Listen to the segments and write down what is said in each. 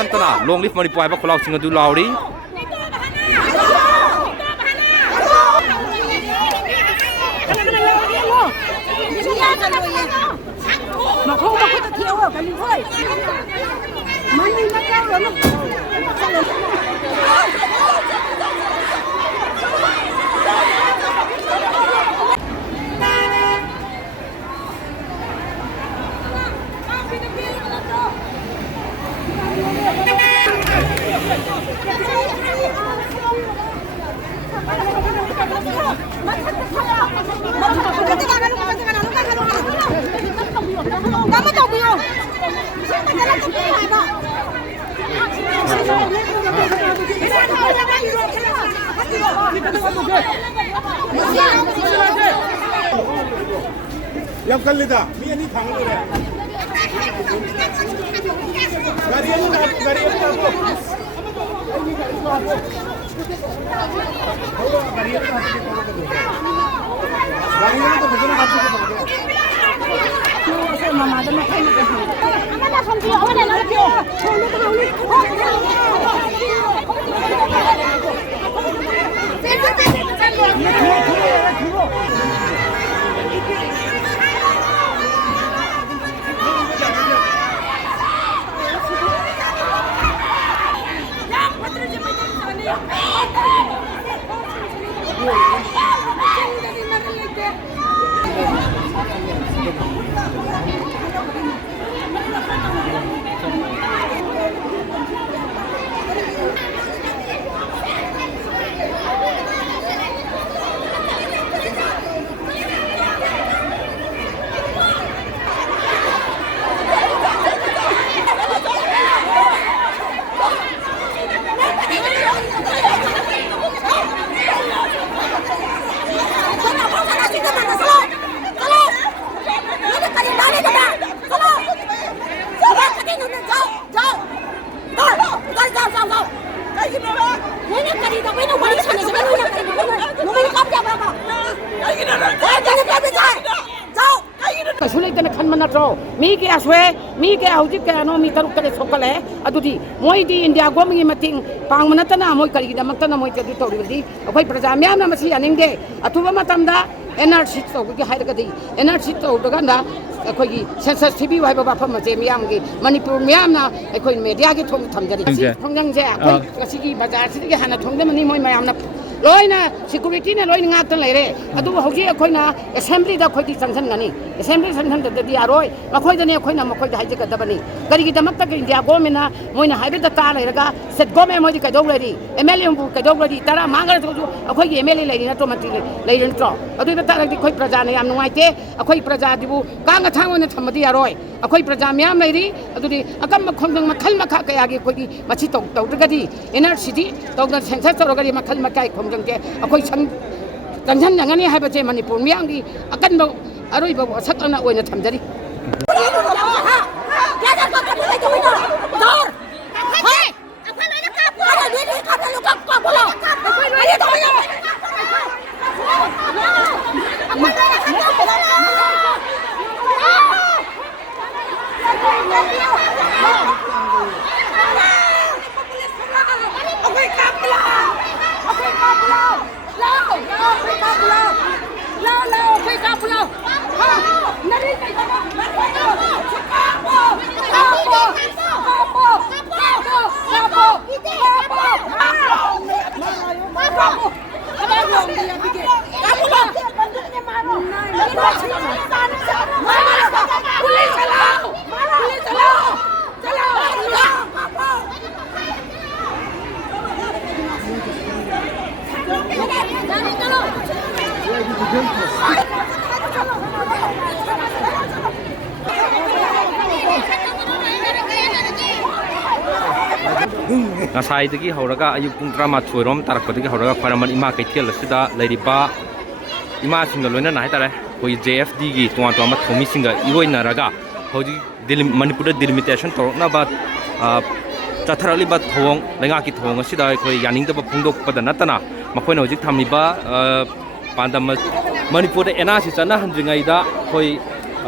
ตั้งต้นลงลิฟต์มาดิปอยว่าคนเราสิงห์ดูเราดิmà không có cái thiếu ở cái mình thôi mà mình bắt đầu rồi Kamu tahu belum? Siapa jalan ke sini, Pak? Yang kali dah, ni thang tu le. Gari ni apa? Gari ni apa? Mama dah nak kena kena. Mana nak dia? Mana nak dia? Tolong tahu ni. Sulit na kan mana tro mi ke aswe mi ke auji ke ano mi taruk kale sokale adudi moi di India go mi mating pang mana tana moi kali da mak tana moi ke du tori di apai praja myam na masi aning de atuba matam da energy to ki hair ka di energy to daga da akhoi gi census tv wai ba pham ma je myam gi manipur myam na akhoi media gi thong tham jari thongjang je akhoi kasi gi bazar si gi hana thong de mani moi mayam na loina security na loina ngak tan leire adu hoji akhoi na assembly da khoi di sanction gani assembly sanction da di aroi akhoi da ne akhoi na makhoi da haje ka dabani kari gi damak ta india government na moina haibe da ta leiraga set government moi di ka dog ledi mla bu ka dog ledi tara mangal to akhoi gi mla leiri na to mati leiri to adu da ta di khoi praja na yam nuai te akhoi praja di bu ka nga thang ona thamadi aroi akhoi praja myam leiri adu di akam makhong makhal makha ka ya gi khoi gi machi to ga di energy di to da census to ga di makhal makai khong ke akhoi sang kanjan ngani haiba je manipur myam gi akan ba aroi ba sak na oina thamjari ngasai tegi hauraga ayuk pung drama thuirom tarak tegi hauraga kharaman ima kaithel sida leiripa ima singa loina nai tare koi JFD gi tuan tuan ma thomi singa iroi naraga hoji manipur delimitation torna ba chatharali ba thong lenga ki thong asida koi yaning da phungdok padana tana makhoi hojik thamiba pandam manipur ena si chana handringai da koi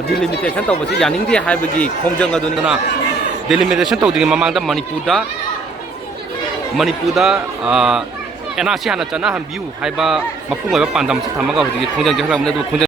delimitation to basi yaning di haibagi khongjang aduna delimitation tawding mamangda Manipurda NRC hana chana hambiu haiba mapung oiba pandam sa thamaga hoji khongjang jahlam ne du khongjang